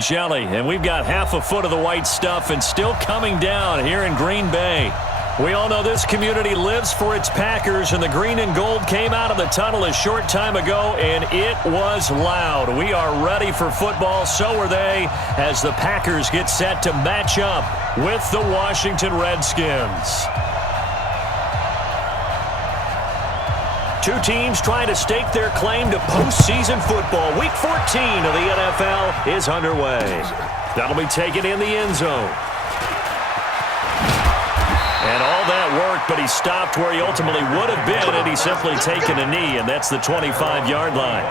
Jelly, and we've got half a foot of the white stuff and still coming down here in Green Bay. We all know this community lives for its Packers, and the green and gold came out of the tunnel a short time ago, and it was loud. We are ready for football, so are they, as the Packers get set to match up with the Washington Redskins. Two teams trying to stake their claim to postseason football. Week 14 of the NFL is underway. That'll be taken in the end zone. And all that work, but he stopped where he ultimately would have been had he simply taken a knee, and that's the 25-yard line.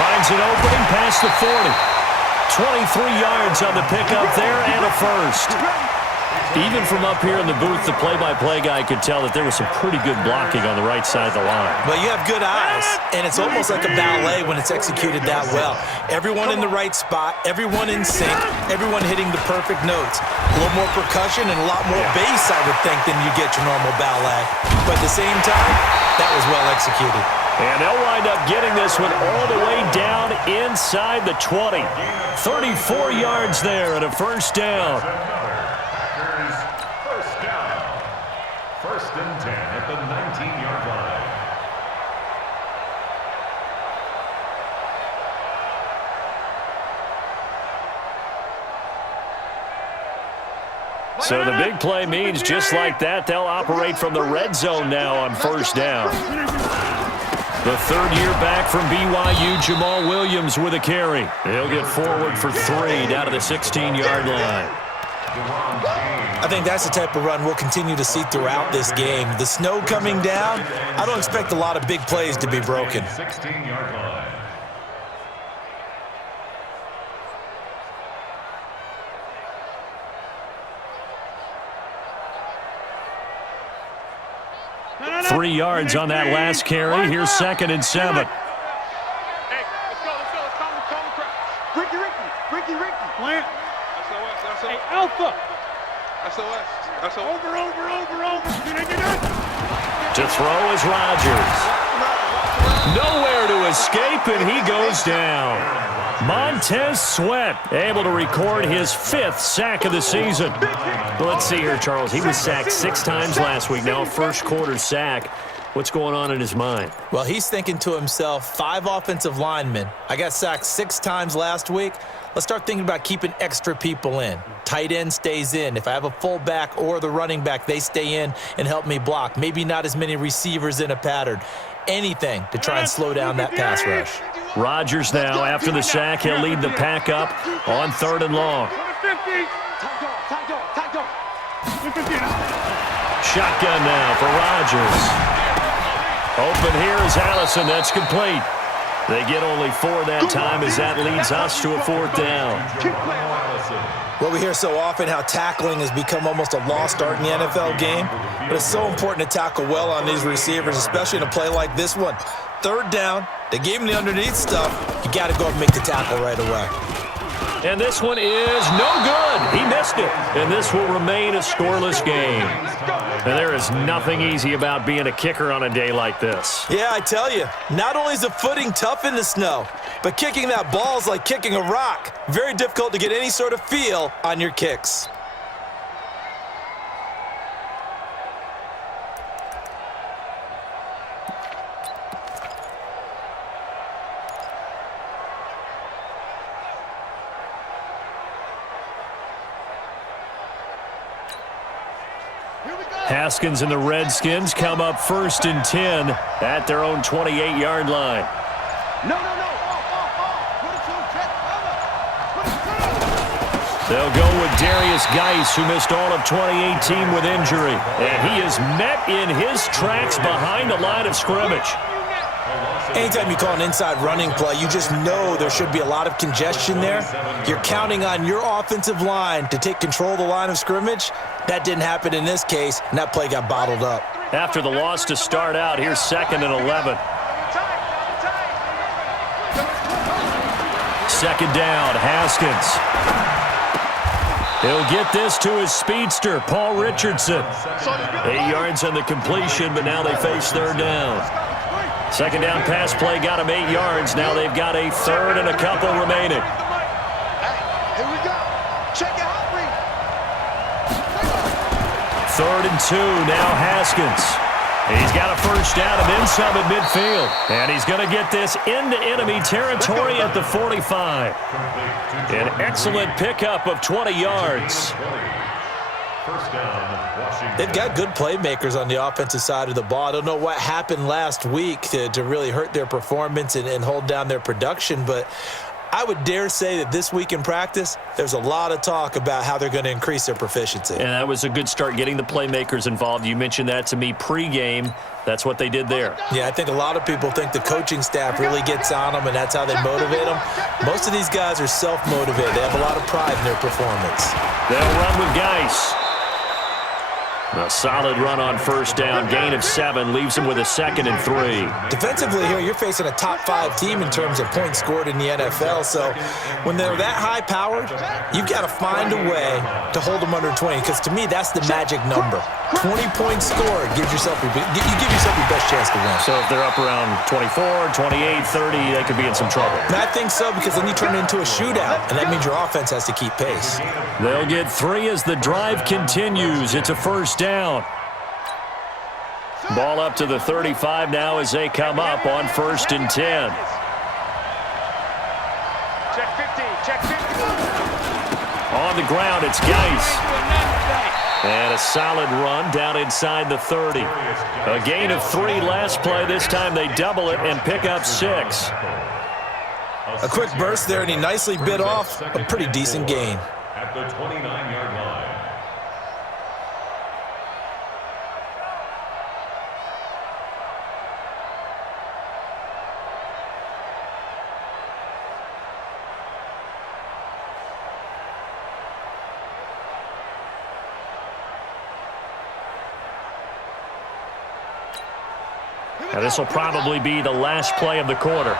Finds an opening past the 40. 23 yards on the pickup there and a first. Even from up here in the booth, the play-by-play guy could tell that there was some pretty good blocking on the right side of the line. Well, you have good eyes, and it's almost like a ballet when it's executed that well. Everyone in the right spot, everyone in sync, everyone hitting the perfect notes. A little more percussion and a lot more bass, I would think, than you get your normal ballet. But at the same time, that was well executed. And they'll wind up getting this one all the way down inside the 20. 34 yards there and a first down. First down. First and 10 at the 19-yard line. So the big play means just like that, they'll operate from the red zone now on first down. The third year back from BYU, Jamal Williams with a carry. He'll get forward for 3 down to the 16-yard line. I think that's the type of run we'll continue to see throughout this game. The snow coming down, I don't expect a lot of big plays to be broken. 16-yard line. Three yards on that last carry. Here's second and 7. Hey, let's go. Calm the crowd. Ricky. Plant. SOS. Hey, Alpha. SOS. Over. To throw is Rodgers. Nowhere to escape, and he goes down. Montez Sweat able to record his 5th sack of the season. Let's see here, Charles. He was sacked 6 times last week. Now a first-quarter sack. What's going on in his mind? Well, he's thinking to himself, 5 offensive linemen. I got sacked 6 times last week. Let's start thinking about keeping extra people in. Tight end stays in. If I have a fullback or the running back, they stay in and help me block. Maybe not as many receivers in a pattern. Anything to try and slow down that pass rush. Rodgers now, after the sack, he'll lead the pack up on 3rd and long. Shotgun now for Rodgers. Open here is Allison. That's complete. They get only 4 that time as that leads us to a 4th down. Well, we hear so often how tackling has become almost a lost art in the NFL game. But it's so important to tackle well on these receivers, especially in a play like this one. 3rd down, they gave him the underneath stuff. You got to go and make the tackle right away. And this one is no good. He missed it. And this will remain a scoreless game. And there is nothing easy about being a kicker on a day like this. Yeah, I tell you, not only is the footing tough in the snow, but kicking that ball is like kicking a rock. Very difficult to get any sort of feel on your kicks. Haskins and the Redskins come up 1st and 10 at their own 28-yard line. They'll go with Darius Geis, who missed all of 2018 with injury. And he is met in his tracks behind the line of scrimmage. Anytime you call an inside running play, you just know there should be a lot of congestion there. You're counting on your offensive line to take control of the line of scrimmage. That didn't happen in this case, and that play got bottled up. After the loss to start out, here's 2nd and 11. Second down, Haskins. He'll get this to his speedster, Paul Richardson. 8 yards on the completion, but now they face 3rd down. Second down pass play got him 8 yards. Now they've got a 3rd and a couple remaining. Here we go. Check it out, Reed. 3rd and 2, now Haskins. He's got a first down and then some at midfield. And he's going to get this into enemy territory at the 45. An excellent pickup of 20 yards. They've got good playmakers on the offensive side of the ball. I don't know what happened last week to really hurt their performance and hold down their production, but I would dare say that this week in practice, there's a lot of talk about how they're going to increase their proficiency. And that was a good start, getting the playmakers involved. You mentioned that to me pregame. That's what they did there. Yeah, I think a lot of people think the coaching staff really gets on them, and that's how they motivate them. Most of these guys are self-motivated. They have a lot of pride in their performance. They'll run with Geis. A solid run on first down, gain of 7, leaves him with a 2nd and 3. Defensively here, you're facing a top 5 team in terms of points scored in the NFL, so when they're that high-powered, you've got to find a way to hold them under 20, because to me, that's the magic number. 20 points scored gives yourself you give yourself your best chance to win. So if they're up around 24, 28, 30, they could be in some trouble. And I think so, because then you turn it into a shootout, and that means your offense has to keep pace. They'll get 3 as the drive continues. It's a first down. Ball up to the 35 now as they come up on 1st and 10. Check 50. Check 50. On the ground, it's Geis. And a solid run down inside the 30. A gain of 3 last play. This time they double it and pick up 6. A quick burst there, and he nicely bit off a pretty decent gain. At the 29-yard line. Now this will probably be the last play of the quarter.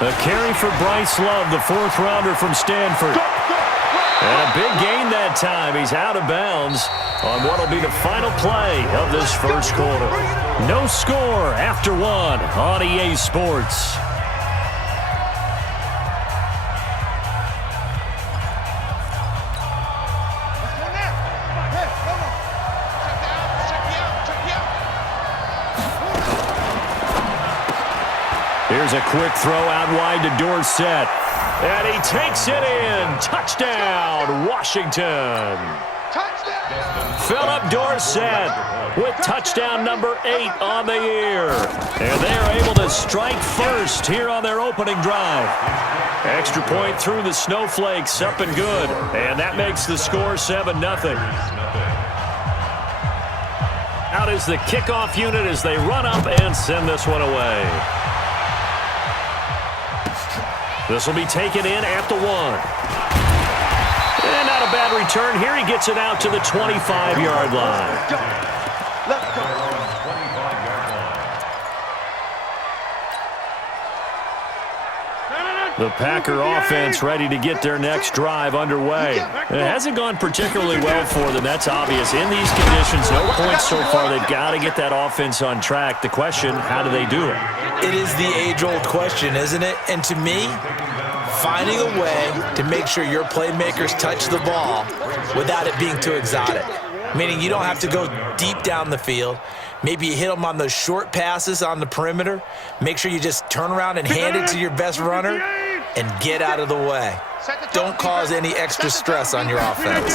A carry for Bryce Love, the 4th-rounder from Stanford. And a big gain that time. He's out of bounds on what will be the final play of this first quarter. No score after 1 on EA Sports. Here's a quick throw out wide to Dorsett. And he takes it in. Touchdown, Washington. Touchdown. Philip Dorsett with touchdown number 8 on the year. And they are able to strike first here on their opening drive. Extra point through the snowflakes, up and good. And that makes the score 7-0. Out is the kickoff unit as they run up and send this one away. This will be taken in at the 1. And not a bad return. Here he gets it out to the 25-yard line. Let's go. The Packer offense ready to get their next drive underway. It hasn't gone particularly well for them. That's obvious. In these conditions, no points so far. They've got to get that offense on track. The question, how do they do it? It is the age-old question, isn't it? And to me, finding a way to make sure your playmakers touch the ball without it being too exotic. Meaning you don't have to go deep down the field. Maybe you hit them on those short passes on the perimeter. Make sure you just turn around and hand it to your best runner and get out of the way. Don't cause any extra stress on your offense.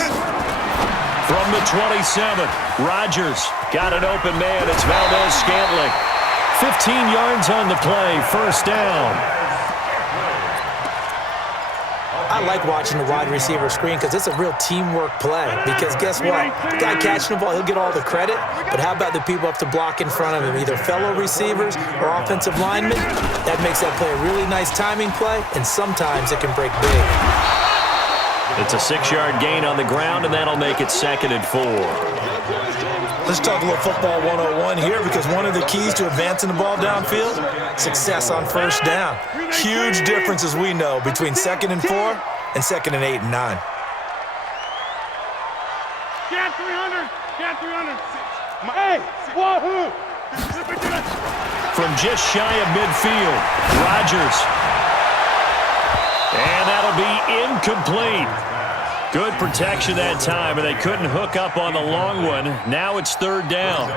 From the 27, Rodgers got an open man. It's Valdez-Scantling. 15 yards on the play, first down. I like watching the wide receiver screen because it's a real teamwork play. Because guess what? The guy catching the ball, he'll get all the credit. But how about the people up to block in front of him, either fellow receivers or offensive linemen? That makes that play a really nice timing play, and sometimes it can break big. It's a 6-yard gain on the ground, and that'll make it 2nd and 4. Let's talk a little football 101 here, because one of the keys to advancing the ball downfield, success on first down. Huge difference, as we know, between 2nd and 4 and 2nd and 8 and 9. Get 300. Get 300. Hey, wahoo! From just shy of midfield, Rodgers. And that'll be incomplete. Good protection that time, and they couldn't hook up on the long one. Now it's 3rd down.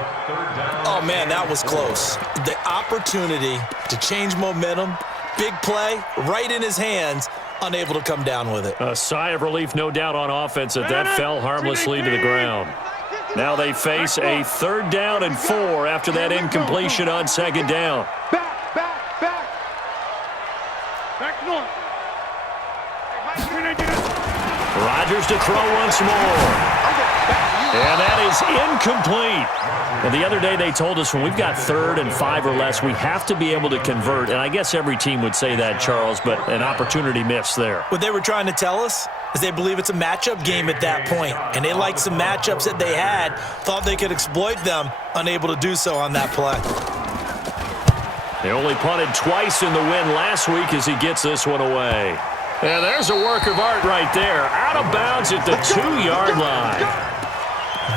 Oh, man, that was close. The opportunity to change momentum, big play, right in his hands, unable to come down with it. A sigh of relief, no doubt, on offense that fell harmlessly to the ground. Now they face a 3rd down and 4 after that incompletion on 2nd down. Rodgers to throw once more. And that is incomplete. Well, the other day they told us when we've got 3rd and 5 or less, we have to be able to convert. And I guess every team would say that, Charles, but an opportunity missed there. What they were trying to tell us is they believe it's a matchup game at that point. And they liked some matchups that they had, thought they could exploit them, unable to do so on that play. They only punted twice in the win last week as he gets this one away. And there's a work of art right there. Out of bounds at the 2-yard line.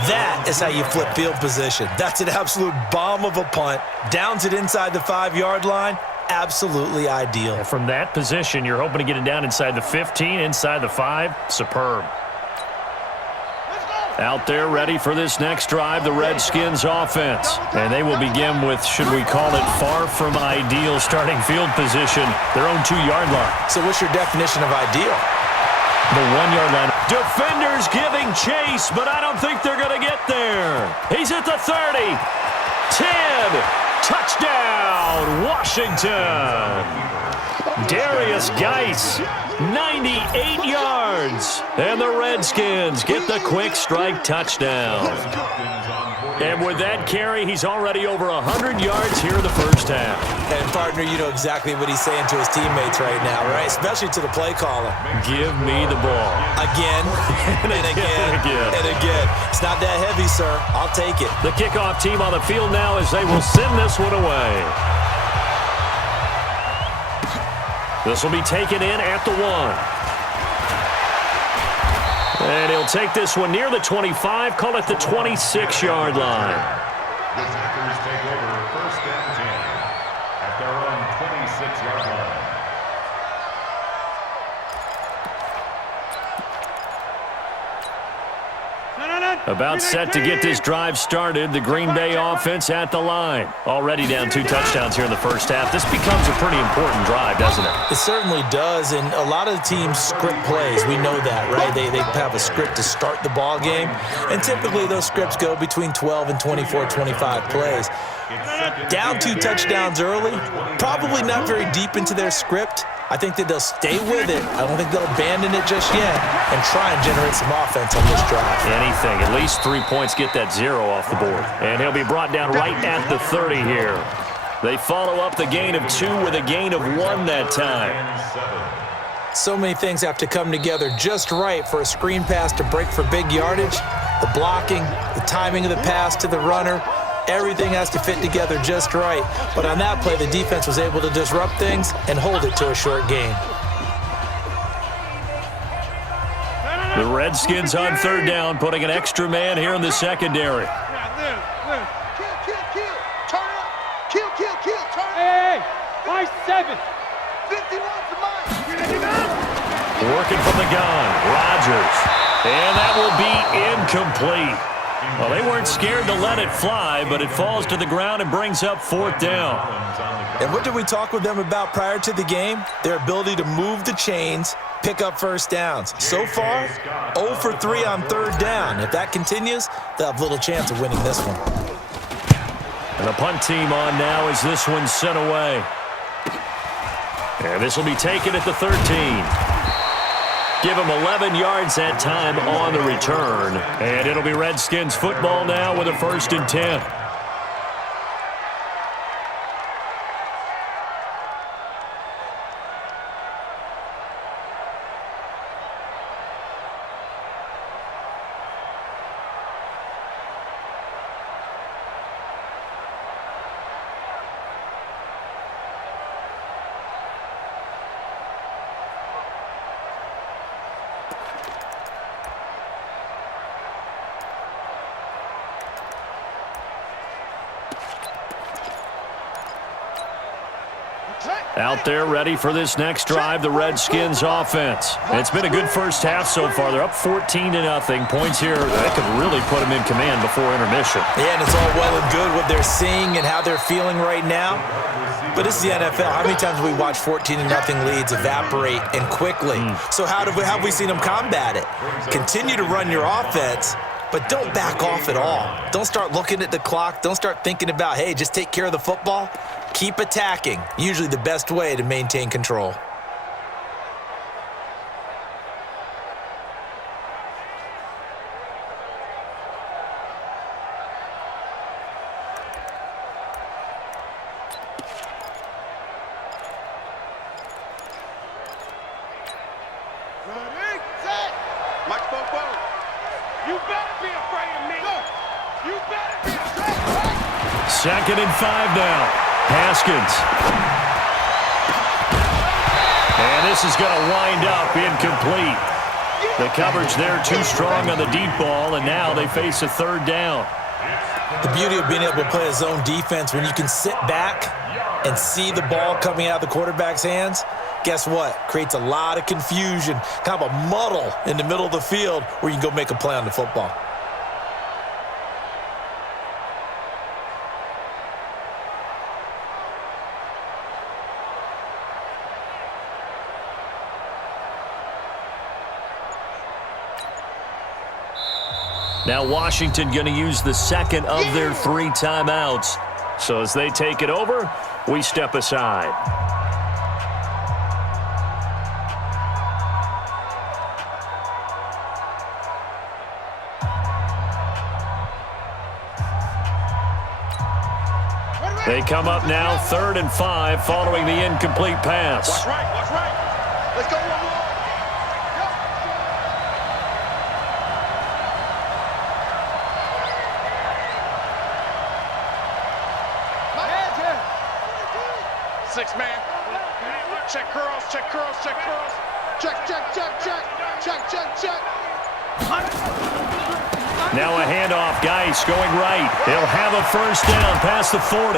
That is how you flip field position. That's an absolute bomb of a punt. Downs it inside the 5-yard line. Absolutely ideal. And from that position, you're hoping to get it down inside the 15, inside the 5. Superb. Out there ready for this next drive, the Redskins offense. And they will begin with, should we call it, far from ideal starting field position, their own 2-yard line. So what's your definition of ideal? The 1-yard line. Defenders giving chase, but I don't think they're going to get there. He's at the 30. 10. Touchdown, Washington. Darius Geis, 98 yards. And the Redskins get the quick strike touchdown. And with that carry, he's already over 100 yards here in the first half. And, partner, you know exactly what he's saying to his teammates right now, right? Especially to the play caller. Give me the ball. Again, and again, and again. It's not that heavy, sir. I'll take it. The kickoff team on the field now as they will send this one away. This will be taken in at the 1. And he'll take this one near the 25, call it the 26-yard line. The Packers take over 1st and 10 at their own 26-yard line. About set to get this drive started. The Green Bay offense at the line. Already down 2 touchdowns here in the first half. This becomes a pretty important drive, doesn't it? It certainly does, and a lot of the teams script plays. We know that, right? They have a script to start the ball game, and typically those scripts go between 12 and 24, 25 plays. Down 2 touchdowns early, probably not very deep into their script. I think that they'll stay with it. I don't think they'll abandon it just yet and try and generate some offense on this drive. Anything. At least 3 points, get that 0 off the board. And he'll be brought down right at the 30 here. They follow up the gain of 2 with a gain of 1 that time. So many things have to come together just right for a screen pass to break for big yardage. The blocking, the timing of the pass to the runner, everything has to fit together just right. But on that play, the defense was able to disrupt things and hold it to a short gain. The Redskins on 3rd down, putting an extra man here in the secondary. Hey, 5-7. 51's Working from the gun, Rodgers. And that will be incomplete. Well, they weren't scared to let it fly, but it falls to the ground and brings up 4th down. And what did we talk with them about prior to the game? Their ability to move the chains, pick up first downs. So far, 0 for 3 on 3rd down. If that continues, they'll have little chance of winning this one. And the punt team on now as this one's sent away. And this will be taken at the 13. Give him 11 yards that time on the return. And it'll be Redskins football now with a 1st and 10. Out there ready for this next drive, the Redskins offense. It's been a good first half so far. They're up 14-0. Points here, that could really put them in command before intermission. Yeah, and it's all well and good what they're seeing and how they're feeling right now. But this is the NFL. How many times have we watched 14-0 leads evaporate and quickly? So how have we seen them combat it? Continue to run your offense, but don't back off at all. Don't start looking at the clock. Don't start thinking about, hey, just take care of the football. Keep attacking. Usually the best way to maintain control. Ready, set. Mike Bobo. You better be afraid of me. Go. You better be afraid of me. 2nd and 5 now. Haskins. And this is going to wind up incomplete. The coverage there too strong on the deep ball, and now they face a 3rd down. The beauty of being able to play a zone defense, when you can sit back and see the ball coming out of the quarterback's hands, guess what? Creates a lot of confusion, kind of a muddle in the middle of the field where you can go make a play on the football. Now Washington going to use the 2nd of their 3 timeouts. So as they take it over, we step aside. They come up now 3rd and 5 following the incomplete pass. Watch right, watch right. Let's go one more. Six man. Check curls, check curls, check curls. Check, check, check, check. Check, check, check. Now a handoff. Geis going right. He'll have a 1st down past the 40.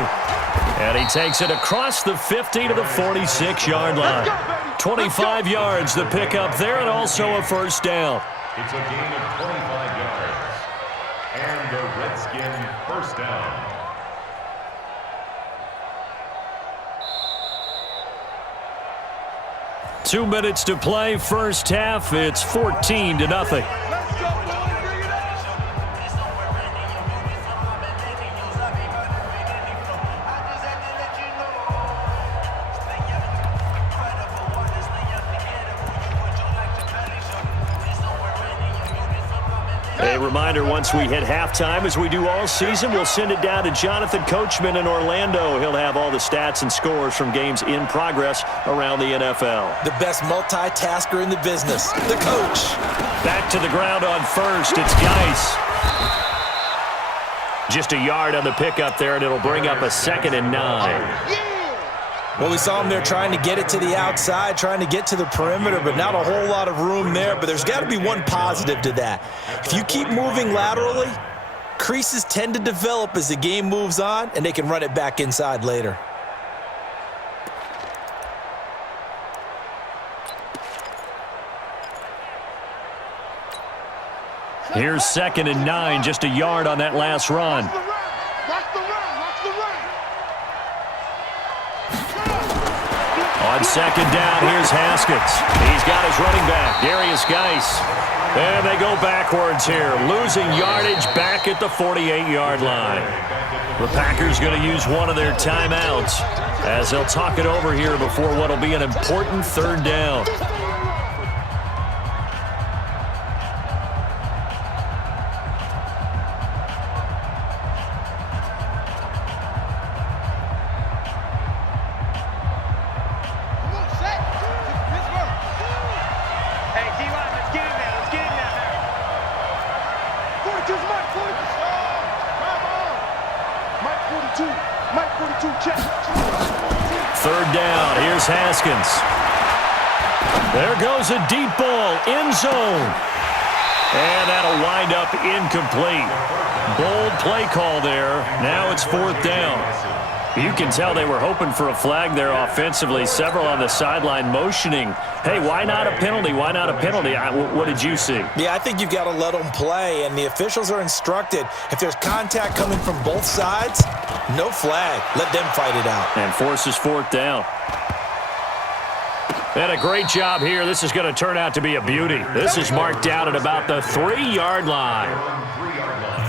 And he takes it across the 50 to the 46-yard line. 25 yards the pickup there, and also a 1st down. It's a gain of 25 yards. And the Redskin 1st down. Two minutes to play, first half. It's 14-0. Let's go, boys. Bring it up. A reminder, once we hit halftime, as we do all season, we'll send it down to Jonathan Coachman in Orlando. He'll have all the stats and scores from games in progress around the NFL. The best multitasker in the business, the coach. Back to the ground on 1st. It's Geis. Just a yard on the pickup there, and it'll bring up a 2nd and 9. Well, we saw him there trying to get it to the outside, trying to get to the perimeter, but not a whole lot of room there. But there's got to be one positive to that. If you keep moving laterally, creases tend to develop as the game moves on, and they can run it back inside later. Here's 2nd and 9, just a yard on that last run. Watch the run. Watch the run. Watch the run. On 2nd down, here's Haskins. He's got his running back, Darius Geis. And they go backwards here, losing yardage back at the 48-yard line. The Packers going to use one of their timeouts as they'll talk it over here before what will be an important 3rd down. is Haskins. There goes a deep ball, end zone. And that'll wind up incomplete. Bold play call there. Now it's 4th down. You can tell they were hoping for a flag there offensively. Several on the sideline motioning, hey, why not a penalty? Why not a penalty? What did you see? Yeah, I think you've got to let them play, and the officials are instructed. If there's contact coming from both sides, no flag. Let them fight it out. And forces 4th down. And a great job here. This is going to turn out to be a beauty. This is marked out at about the 3-yard line.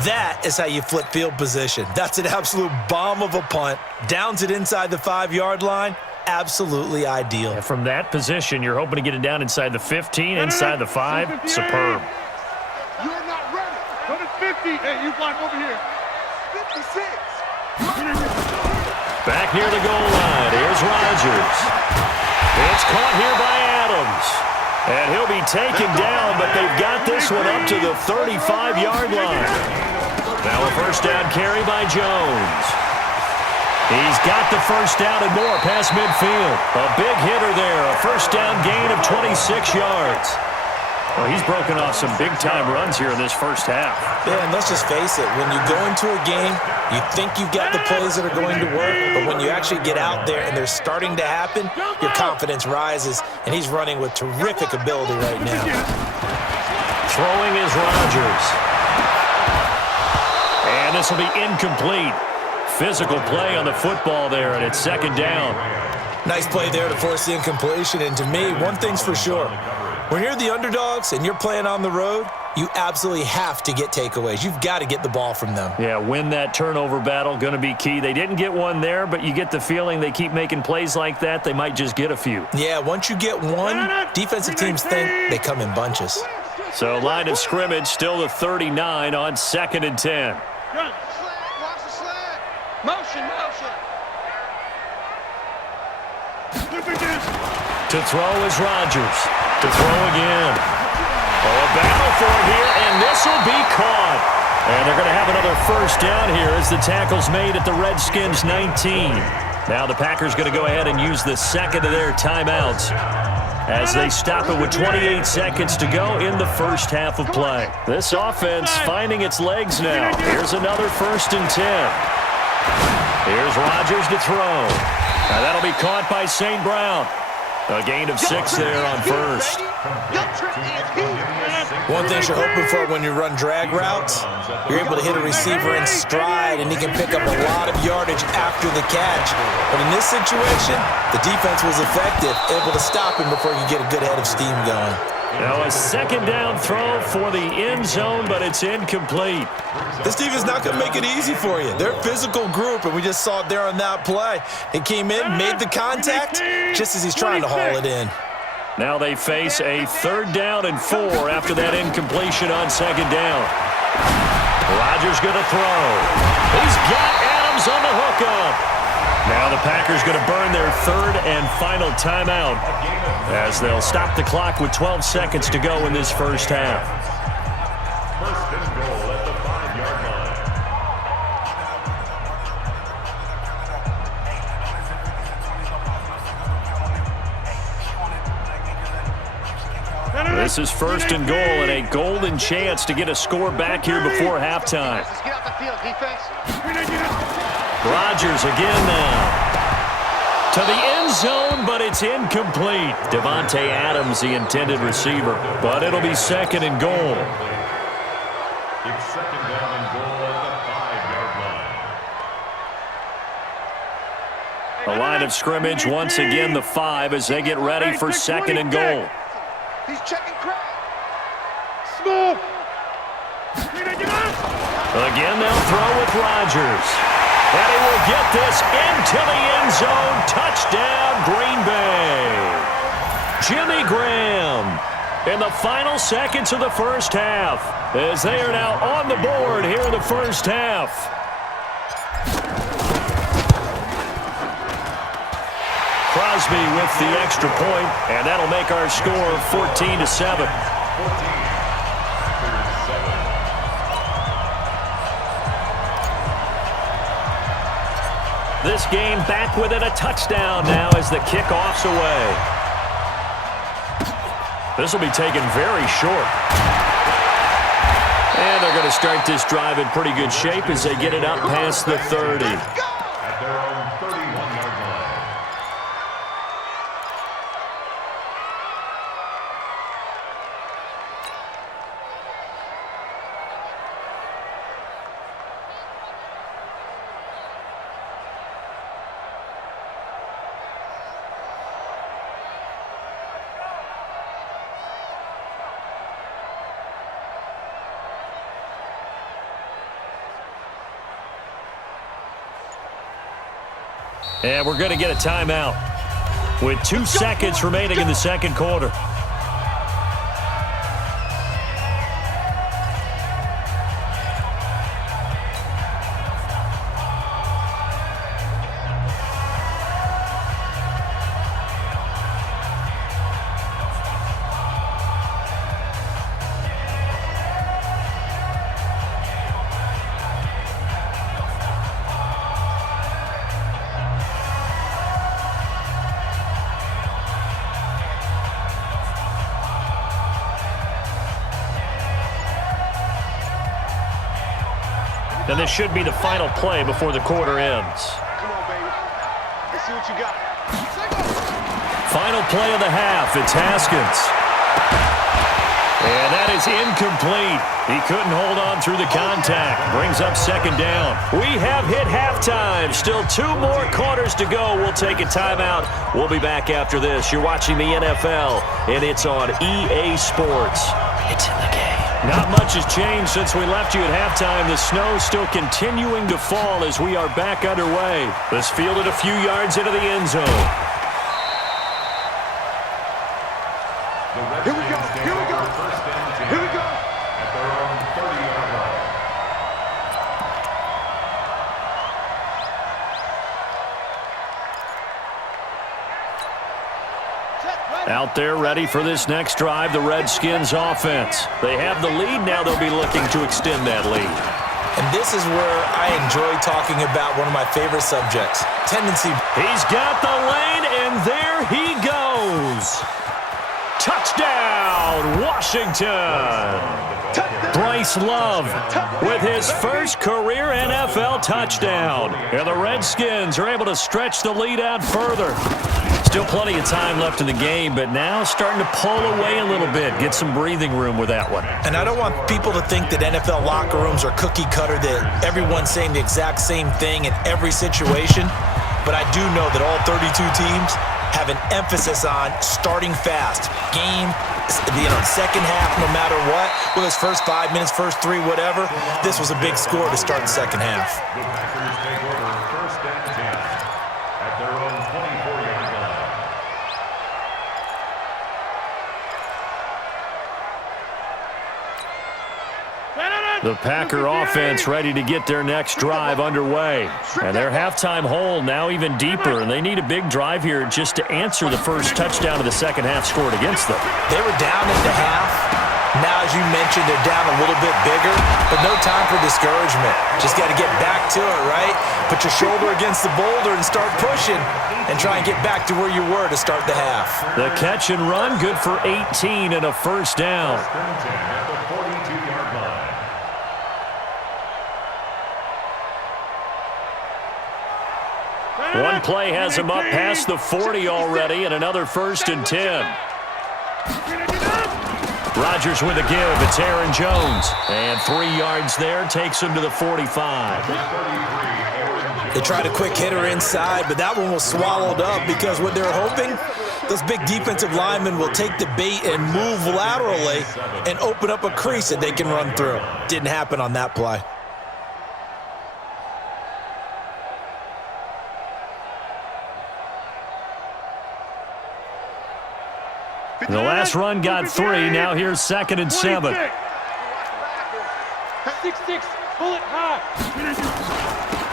That is how you flip field position. That's an absolute bomb of a punt. Downs it inside the 5-yard line. Absolutely ideal. And from that position, you're hoping to get it down inside the 15, inside the 5. Superb. You're not ready. Go to 50. Hey, you block over here. 56. Back near the goal line. Here's Rodgers. It's caught here by Adams. And he'll be taken down, but they've got this one up to the 35-yard line. Now a first down carry by Jones. He's got the first down and more past midfield. A big hitter there. A first down gain of 26 yards. Well, he's broken off some big-time runs here in this first half. Yeah, and let's just face it. When you go into a game, you think you've got the plays that are going to work, but when you actually get out there and they're starting to happen, your confidence rises, and he's running with terrific ability right now. Throwing is Rodgers. And this will be incomplete. Physical play on the football there, and it's 2nd down. Nice play there to force the incompletion, and to me, one thing's for sure. When you're the underdogs and you're playing on the road, you absolutely have to get takeaways. You've got to get the ball from them. Yeah, win that turnover battle, going to be key. They didn't get one there, but you get the feeling they keep making plays like that, they might just get a few. Yeah, once you get one, defensive teams think they come in bunches. So line of scrimmage still the 39 on 2nd and 10. Watch the slant. Motion. To throw is Rodgers. To throw again. Oh, a battle for it here, and this will be caught. And they're going to have another first down here as the tackle's made at the Redskins' 19. Now the Packers going to go ahead and use the second of their timeouts as they stop it with 28 seconds to go in the first half of play. This offense finding its legs now. Here's another 1st and 10. Here's Rodgers to throw. Now that'll be caught by St. Brown. A gain of 6 there on first. One thing you're hoping for when you run drag routes, you're able to hit a receiver in stride, and he can pick up a lot of yardage after the catch. But in this situation, the defense was effective, able to stop him before you get a good head of steam going. Now a 2nd down throw for the end zone, but it's incomplete. This defense is not going to make it easy for you. They're a physical group, and we just saw it there on that play. He came in, made the contact, just as he's trying to haul it in. Now they face a 3rd down and 4 after that incompletion on 2nd down. Rodgers going to throw. He's got Adams on the hookup. Now the Packers going to burn their 3rd and final timeout as they'll stop the clock with 12 seconds to go in this first half. First and goal at the 5-yard line. This is 1st and goal and a golden chance to get a score back here before halftime. Let's get out the field, defense. Rodgers again now. To the end zone, but it's incomplete. Devontae Adams, the intended receiver, but it'll be 2nd and goal. It's 2nd down and goal at the 5-yard line. A line of scrimmage once again, the 5, as they get ready for 2nd and goal. He's checking crowd. Smooth. Again, they'll throw with Rodgers. And he will get this into the end zone. Touchdown, Green Bay. Jimmy Graham in the final seconds of the first half as they are now on the board here in the first half. Crosby with the extra point, and that'll make our score 14-7. This game back within a touchdown now as the kickoff's away. This will be taken very short. And they're going to start this drive in pretty good shape as they get it up past the 30. At their own 31-yard line. And we're going to get a timeout with 2 seconds remaining in the second quarter. And this should be the final play before the quarter ends. Come on, baby. Let's see what you got. Final play of the half. It's Haskins. And that is incomplete. He couldn't hold on through the contact. Brings up second down. We have hit halftime. Still 2 more quarters to go. We'll take a timeout. We'll be back after this. You're watching the NFL, and it's on EA Sports. It's in the game. Not much has changed since we left you at halftime. The snow still continuing to fall as we are back underway. This fielded a few yards into the end zone. Here we go. Here we go. Here we go. At their own 30-yard line. Out there ready for this next drive, the Redskins offense. They have the lead. Now they'll be looking to extend that lead. And this is where I enjoy talking about one of my favorite subjects, tendency. He's got the lane, and there he goes. Touchdown, Washington. Bryce Love with his first career NFL touchdown. And the Redskins are able to stretch the lead out further. Still plenty of time left in the game, but now starting to pull away a little bit, get some breathing room with that one. And I don't want people to think that NFL locker rooms are cookie cutter, that everyone's saying the exact same thing in every situation. But I do know that all 32 teams have an emphasis on starting fast. Game, second half, no matter what, whether it's first 5 minutes, first 3, whatever, this was a big score to start the second half. The Packers take over first and 10 at their own 24-yard line. The Packer offense ready to get their next drive underway. And their halftime hole now even deeper, and they need a big drive here just to answer the first touchdown of the second half scored against them. They were down at the half. Now, as you mentioned, they're down a little bit bigger, but no time for discouragement. Just got to get back to it, right? Put your shoulder against the boulder and start pushing and try and get back to where you were to start the half. The catch and run, good for 18 and a first down. First and 10 at the 42-yard line. One play has him up past the 40 already, and another first and 10. Rodgers with a give. It's Aaron Jones. And 3 yards there takes him to the 45. They tried a quick hitter inside, but that one was swallowed up because what they're hoping, those big defensive linemen will take the bait and move laterally and open up a crease that they can run through. Didn't happen on that play. The last run got 3. Now here's 2nd and 7. 6-6, pull it high.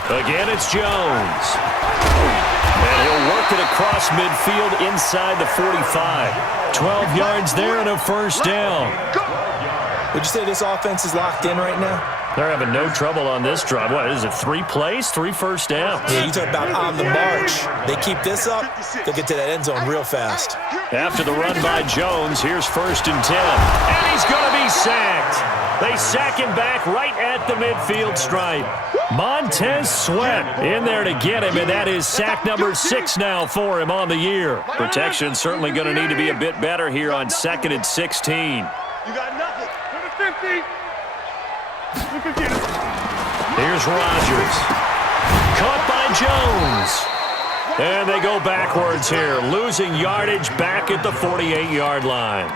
Again, it's Jones. And he'll work it across midfield inside the 45. 12 yards there and a first down. Would you say this offense is locked in right now? They're having no trouble on this drive. What is it, 3 plays, 3 first downs? Yeah, you talk about on the march. They keep this up, they'll get to that end zone real fast. After the run by Jones, here's 1st and 10. And he's going to be sacked. They sack him back right at the midfield stripe. Montez Sweat in there to get him, and that is sack number 6 now for him on the year. Protection certainly going to need to be a bit better here on 2nd and 16. You got nothing. To the 50. Here's Rodgers. Caught by Jones. And they go backwards here, losing yardage back at the 48-yard line.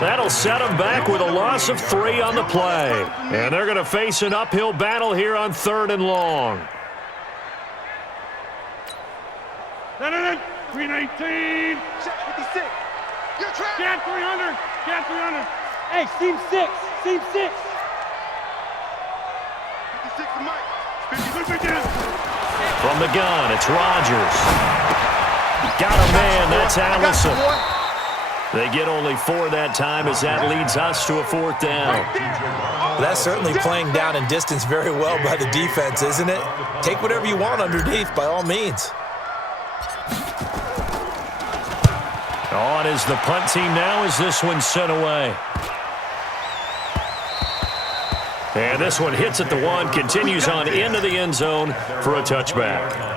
That'll set them back with a loss of 3 on the play. And they're going to face an uphill battle here on 3rd and long. 319. 56. You're trapped. Get 300. Get 300. Hey, seam 6. Seam 6. 56 to Mike. From the gun, it's Rodgers. Got a man, that's Allison. They get only 4 that time as that leads us to a 4th down. That's certainly playing down in distance very well by the defense, isn't it? Take whatever you want underneath, by all means. On is the punt team now as this one's sent away. And this one hits at the 1, continues on into the end zone for a touchback.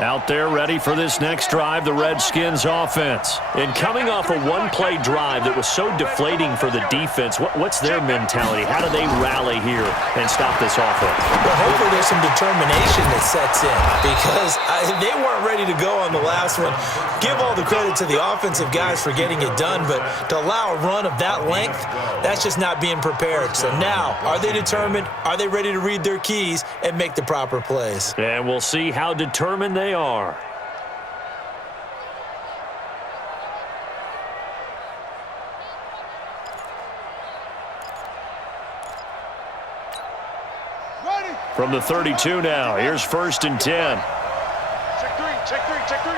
Out there ready for this next drive, the Redskins offense. And coming off a one-play drive that was so deflating for the defense, what's their mentality? How do they rally here and stop this offense? Well, hopefully there's some determination that sets in because they weren't ready to go on the last one. Give all the credit to the offensive guys for getting it done, but to allow a run of that length, that's just not being prepared. So now, are they determined? Are they ready to read their keys and make the proper plays? And we'll see how determined they are. From the 32 now, here's 1st and 10. Check 3, check 3, check 3.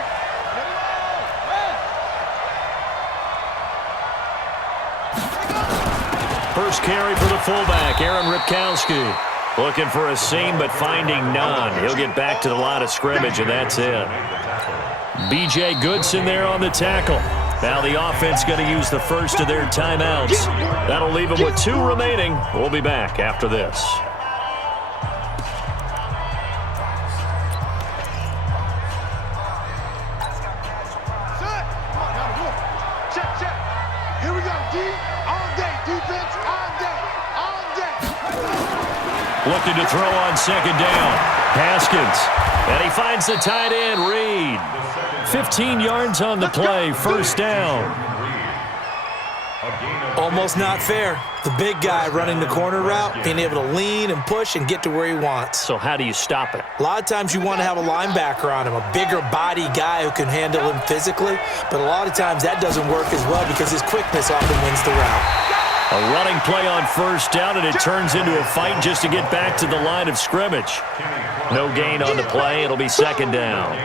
First carry for the fullback, Aaron Ripkowski. Looking for a seam, but finding none. He'll get back to the line of scrimmage, and that's it. B.J. Goodson there on the tackle. Now the offense going to use the first of their timeouts. That'll leave them with 2 remaining. We'll be back after this. Looking to throw on 2nd down. Haskins. And he finds the tight end, Reed. 15 yards on the play, 1st down. Almost not fair. The big guy running the corner route, being able to lean and push and get to where he wants. So how do you stop it? A lot of times you want to have a linebacker on him, a bigger body guy who can handle him physically, but a lot of times that doesn't work as well because his quickness often wins the route. A running play on 1st down, and it turns into a fight just to get back to the line of scrimmage. No gain on the play. It'll be 2nd down.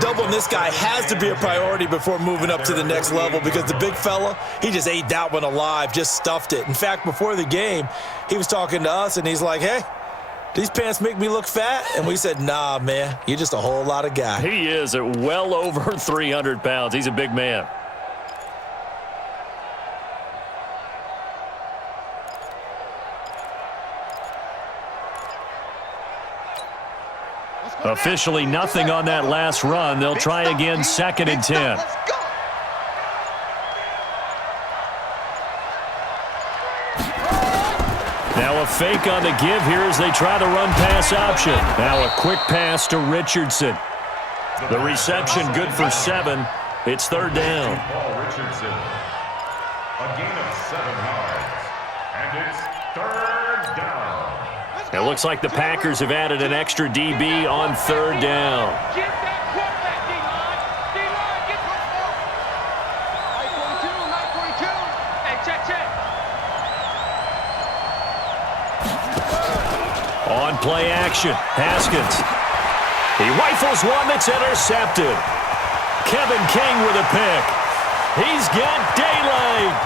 Doubling this guy has to be a priority before moving up to the next level because the big fella, he just ate that one alive, just stuffed it. In fact, before the game, he was talking to us, and he's like, hey, these pants make me look fat? And we said, nah, man, you're just a whole lot of guy. He is at well over 300 pounds. He's a big man. Officially nothing on that last run. They'll try again 2nd and 10. Now a fake on the give here as they try the run-pass option. Now a quick pass to Richardson. The reception good for 7. It's 3rd down. Richardson. A gain of 7 yards. And it's 3rd down. It looks like the Packers have added an extra DB on 3rd down. Get that quarterback, D-line. D-line, get 942, 942. Hey, check. on play action. Haskins. He rifles one that's intercepted. Kevin King with a pick. He's got daylight.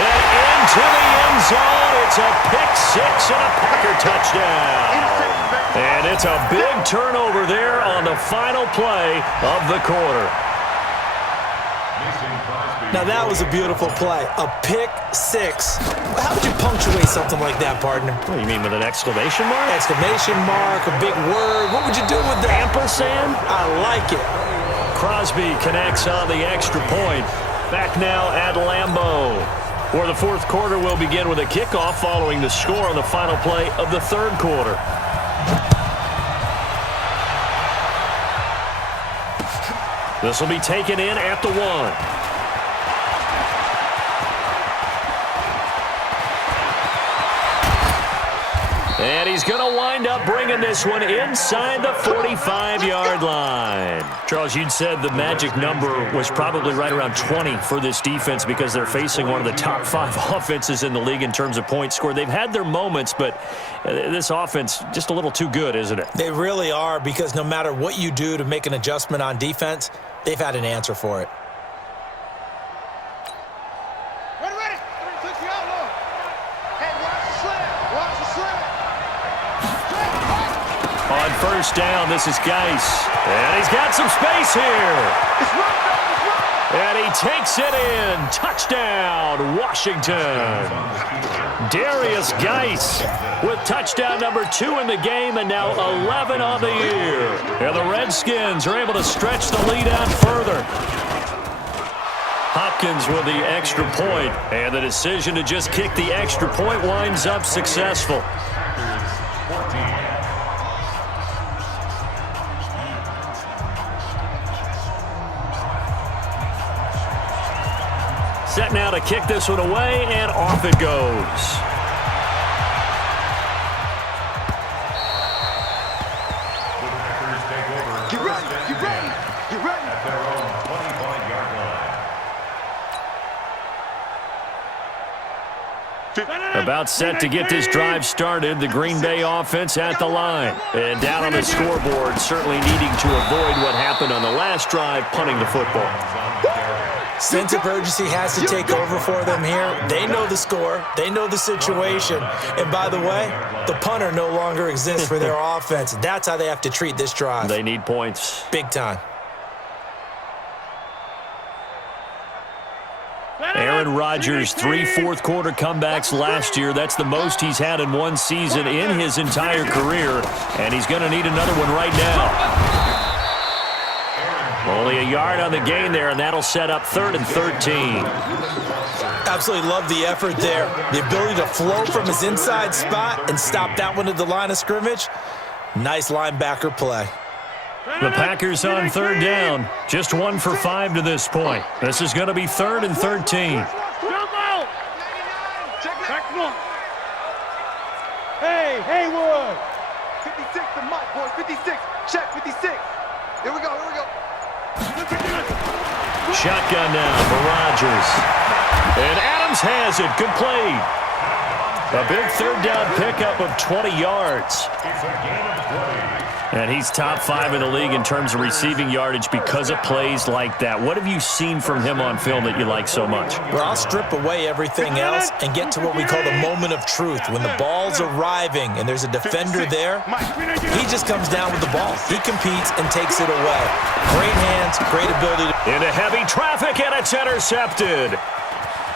And into the end zone. It's a pick six and a Packer touchdown. And it's a big turnover there on the final play of the quarter. Now, that was a beautiful play. A pick six. How would you punctuate something like that, partner? What do you mean, with an exclamation mark? Exclamation mark, a big word. What would you do with that? Ampersand? I like it. Crosby connects on the extra point. Back now at Lambeau, where the fourth quarter will begin with a kickoff following the score on the final play of the third quarter. This will be taken in at the 1. And he's going to wind up bringing this one inside the 45-yard line. Charles, you'd said the magic number was probably right around 20 for this defense because they're facing one of the top 5 offenses in the league in terms of points scored. They've had their moments, but this offense just a little too good, isn't it? They really are, because no matter what you do to make an adjustment on defense, they've had an answer for it. Ready. 360 outlaw. Hey, watch the sled. Watch the sled. On first down, this is Geis. And he's got some space here. And he takes it in. Touchdown, Washington. Darius Geis with touchdown number 2 in the game and now 11 on the year. And the Redskins are able to stretch the lead out further. Hopkins with the extra point, and the decision to just kick the extra point winds up successful. Set now to kick this one away, and off it goes. Get ready. At their own 25-yard line. About set to get this drive started, the Green Bay offense at the line. And down on the scoreboard, certainly needing to avoid what happened on the last drive, punting the football. Sense of urgency has to take over for them here. They know the score. They know the situation. And by the way, the punter no longer exists for their offense. That's how they have to treat this drive. They need points. Big time. Aaron Rodgers, 3 fourth-quarter comebacks last year. That's the most he's had in one season in his entire career. And he's going to need another one right now. Only a yard on the gain there, and that'll set up 3rd and 13. Absolutely love the effort there. The ability to flow from his inside spot and stop that one at the line of scrimmage. Nice linebacker play. The Packers on 3rd down. Just 1 for 5 to this point. This is going to be 3rd and 13. Hey, Haywood. 56 to Mike, boys. 56. Check 56. Here we go. Shotgun now for Rodgers. And Adams has it. Complete. A big 3rd down pickup of 20 yards. It's a gain of 20. And he's top 5 in the league in terms of receiving yardage because of plays like that. What have you seen from him on film that you like so much? Well, I'll strip away everything else and get to what we call the moment of truth. When the ball's arriving and there's a defender there, he just comes down with the ball. He competes and takes it away. Great hands, great ability to... Into heavy traffic, and it's intercepted.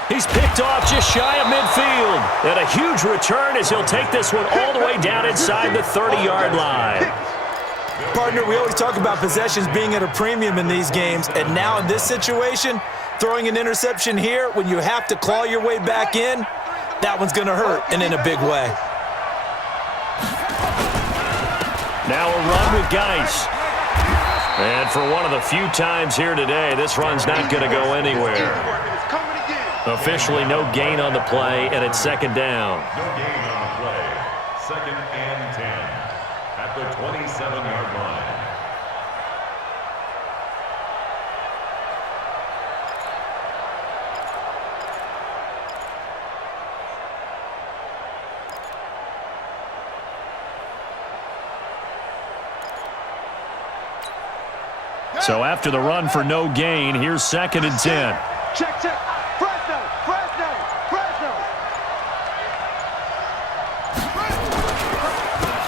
He's picked off just shy of midfield. And a huge return as he'll take this one all the way down inside the 30-yard line. Partner, we always talk about possessions being at a premium in these games, and now in this situation, throwing an interception here when you have to claw your way back in, that one's going to hurt, and in a big way. Now a run with Geis. And for one of the few times here today, this run's not going to go anywhere. Officially no gain on the play, and it's 2nd down. No gain on the play. 2nd and 10 at the 27-yard line. So after the run for no gain, here's 2nd and 10. Check, check. Fresno, Fresno, Fresno.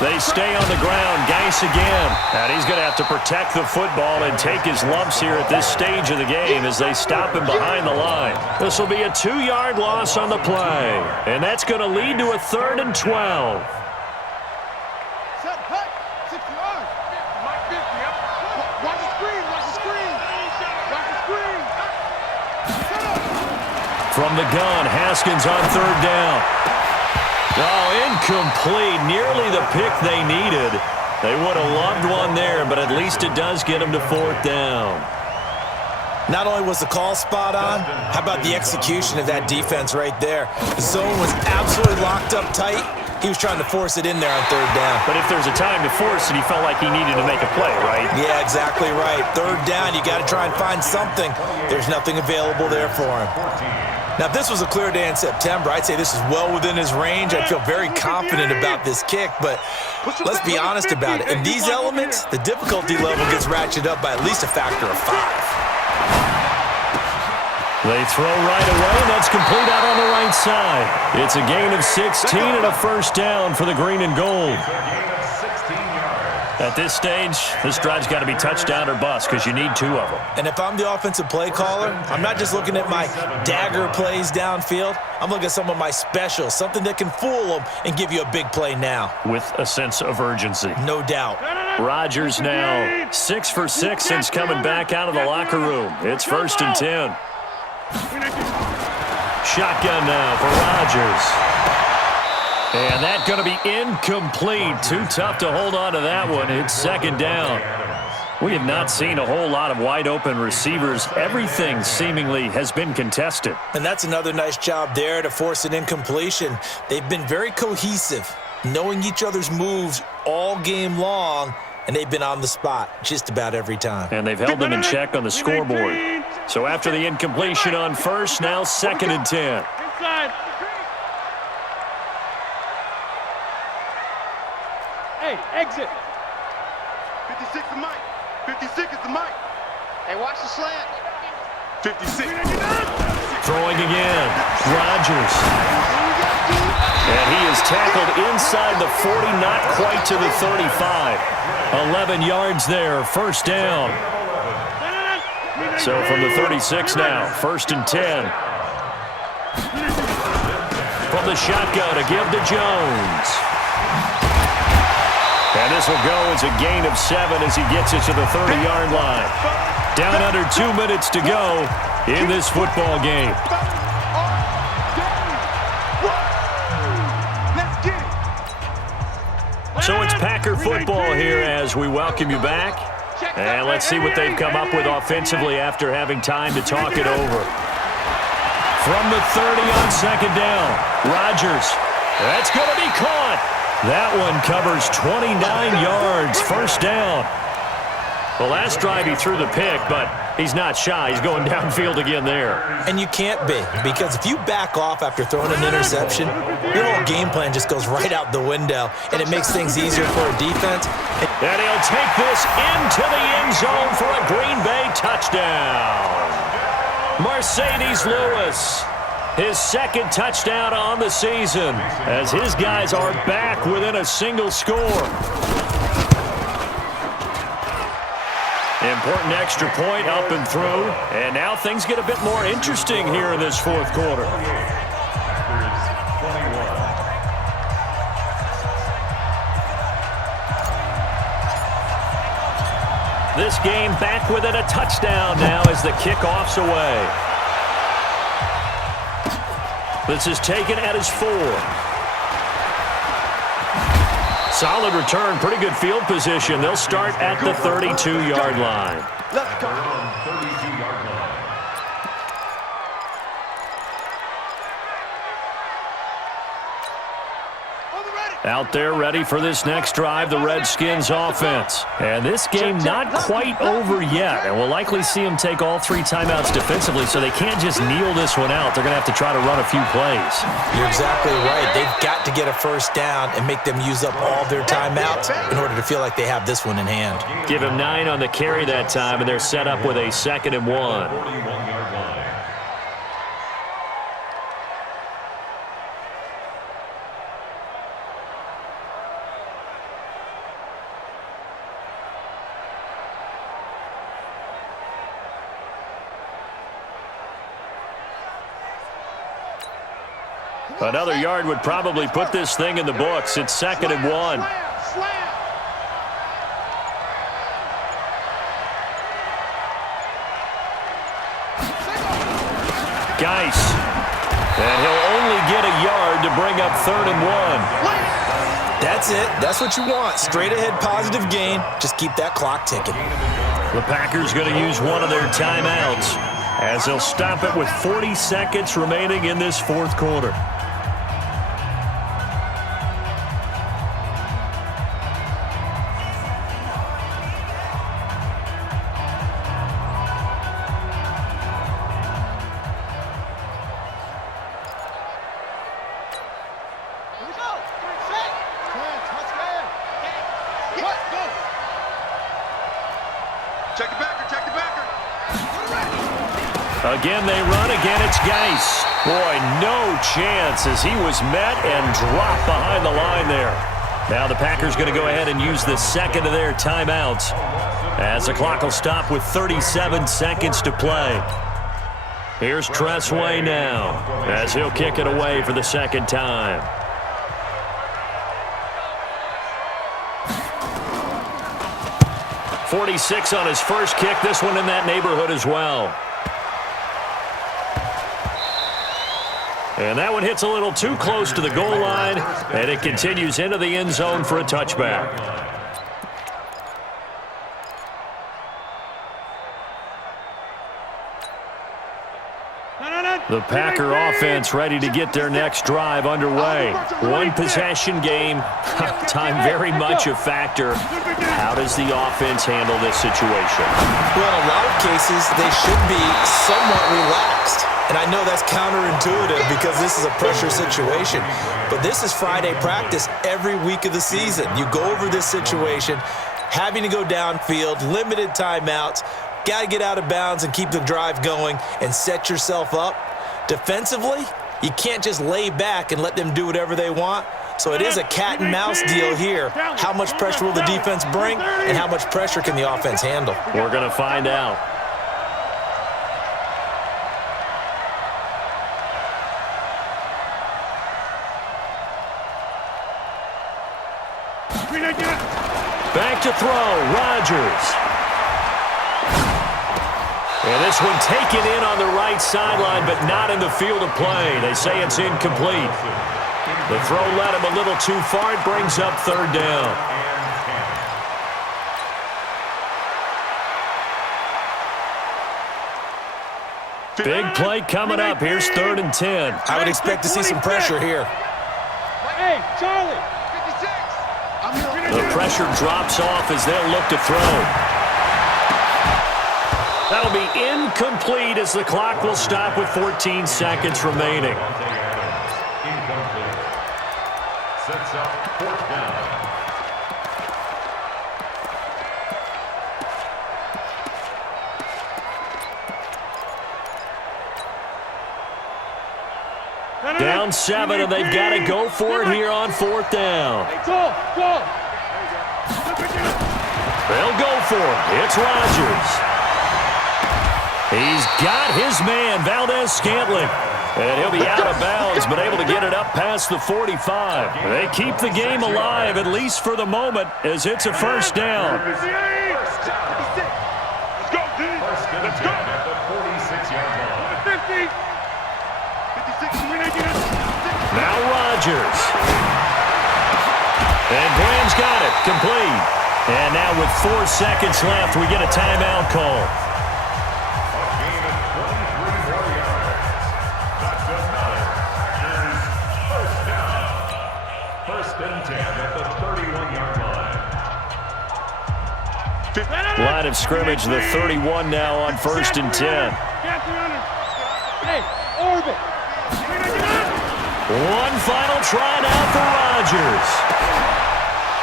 They stay on the ground. Geis again. And he's going to have to protect the football and take his lumps here at this stage of the game as they stop him behind the line. This will be a 2-yard loss on the play. And that's going to lead to a 3rd and 12. Set, hut, 6 yards. Mike 50, yep. Watch the screen, watch the screen. Watch the screen. Set up. From the gun, Haskins on 3rd down. Oh, incomplete. Nearly the pick they needed. They would have loved one there, but at least it does get them to 4th down. Not only was the call spot on, how about the execution of that defense right there? The zone was absolutely locked up tight. He was trying to force it in there on 3rd down. But if there's a time to force it, he felt like he needed to make a play, right? Yeah, exactly right. 3rd down, you got to try and find something. There's nothing available there for him. Now, if this was a clear day in September, I'd say this is well within his range. I feel very confident about this kick, but let's be honest about it. In these elements, the difficulty level gets ratcheted up by at least a factor of 5. They throw right away, and that's complete out on the right side. It's a gain of 16 and a 1st down for the green and gold. At this stage, this drive's got to be touchdown or bust because you need 2 of them. And if I'm the offensive play caller, I'm not just looking at my dagger plays downfield. I'm looking at some of my specials, something that can fool them and give you a big play now. With a sense of urgency. No doubt. Rodgers now 6 for 6 since coming back out of the locker room. It's 1st and 10. Shotgun now for Rodgers. And that's going to be incomplete. Too tough to hold on to that one. It's 2nd down. We have not seen a whole lot of wide-open receivers. Everything seemingly has been contested. And that's another nice job there to force an incompletion. They've been very cohesive, knowing each other's moves all game long, and they've been on the spot just about every time. And they've held them in check on the scoreboard. So after the incompletion on 1st, now 2nd and 10. Inside. Hey, exit. 56 is Mike. 56 is the Mike. Hey, watch the slant. 56. Throwing again. Rodgers. And he is tackled inside the 40, not quite to the 35. 11 yards there, 1st down. So from the 36 now, 1st and 10. From the shotgun to give to Jones. And this will go as a gain of 7 as he gets it to the 30-yard line. Down under 2 minutes to go in this football game. So it's Packer football here as we welcome you back. And let's see what they've come up with offensively after having time to talk it over. From the 30 on 2nd down, Rodgers. That's going to be caught. That one covers 29 yards, 1st down. The last drive he threw the pick, but he's not shy. He's going downfield again there. And you can't be, because if you back off after throwing an interception, your whole game plan just goes right out the window, and it makes things easier for a defense. And he'll take this into the end zone for a Green Bay touchdown. Mercedes Lewis. His 2nd touchdown on the season as his guys are back within a single score. Important extra point up and through. And now things get a bit more interesting here in this 4th quarter. This game back within a touchdown now as the kickoff's away. This is taken at his 4. Solid return, pretty good field position. They'll start at the 32-yard line. Let's go. 32-yard line. On the ready. Out there ready for this next drive, the Redskins offense. And this game not quite over yet. And we'll likely see them take all 3 timeouts defensively, so they can't just kneel this one out. They're going to have to try to run a few plays. You're exactly right. They've got to get a first down and make them use up all their timeouts in order to feel like they have this one in hand. Give him 9 on the carry that time, and they're set up with a 2nd and 1. 41-yard line. Another yard would probably put this thing in the books. It's 2nd and 1. Geis. And he'll only get a yard to bring up 3rd and 1. That's it. That's what you want. Straight ahead positive gain. Just keep that clock ticking. The Packers going to use one of their timeouts as they'll stop it with 40 seconds remaining in this 4th quarter. Again, they run. Again, it's Geis. Boy, no chance as he was met and dropped behind the line there. Now the Packers going to go ahead and use the 2nd of their timeouts as the clock will stop with 37 seconds to play. Here's Tressway now as he'll kick it away for the 2nd time. .46 on his first kick. This one in that neighborhood as well. And that one hits a little too close to the goal line, and it continues into the end zone for a touchback. The Packer offense ready to get their next drive underway. One possession game, time very much a factor. How does the offense handle this situation? Well, in a lot of cases, they should be somewhat relaxed. And I know that's counterintuitive because this is a pressure situation. But this is Friday practice every week of the season. You go over this situation, having to go downfield, limited timeouts, got to get out of bounds and keep the drive going and set yourself up. Defensively, you can't just lay back and let them do whatever they want. So it is a cat and mouse deal here. How much pressure will the defense bring and how much pressure can the offense handle? We're going to find out. Back to throw, Rodgers. And this one taken in on the right sideline, but not in the field of play. They say it's incomplete. The throw led him a little too far. It brings up 3rd down. Big play coming up. Here's 3rd and 10. I would expect to see some pressure here. Hey, Charlie. The pressure drops off as they'll look to throw. That'll be incomplete as the clock will stop with 14 seconds remaining. Incomplete. Sets up 4th down. Down 7, and they've got to go for it here on 4th down. They'll go for it. It's Rodgers. He's got his man, Valdez-Scantling. And he'll be out of bounds, but able to get it up past the 45. They keep the game alive, at least for the moment, as it's a 1st down. Let's go, D. Let's go. At the 46-yard line. 50. 56. Now Rodgers. And Graham's got it. Complete. And now with 4 seconds left, we get a timeout call. Line of scrimmage, the 31 now on 1st and 10. Hey, orbit. One final try now for Rodgers.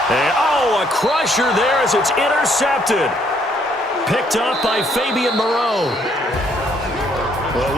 And, a crusher there as it's intercepted. Picked up by Fabian Moreau. Well,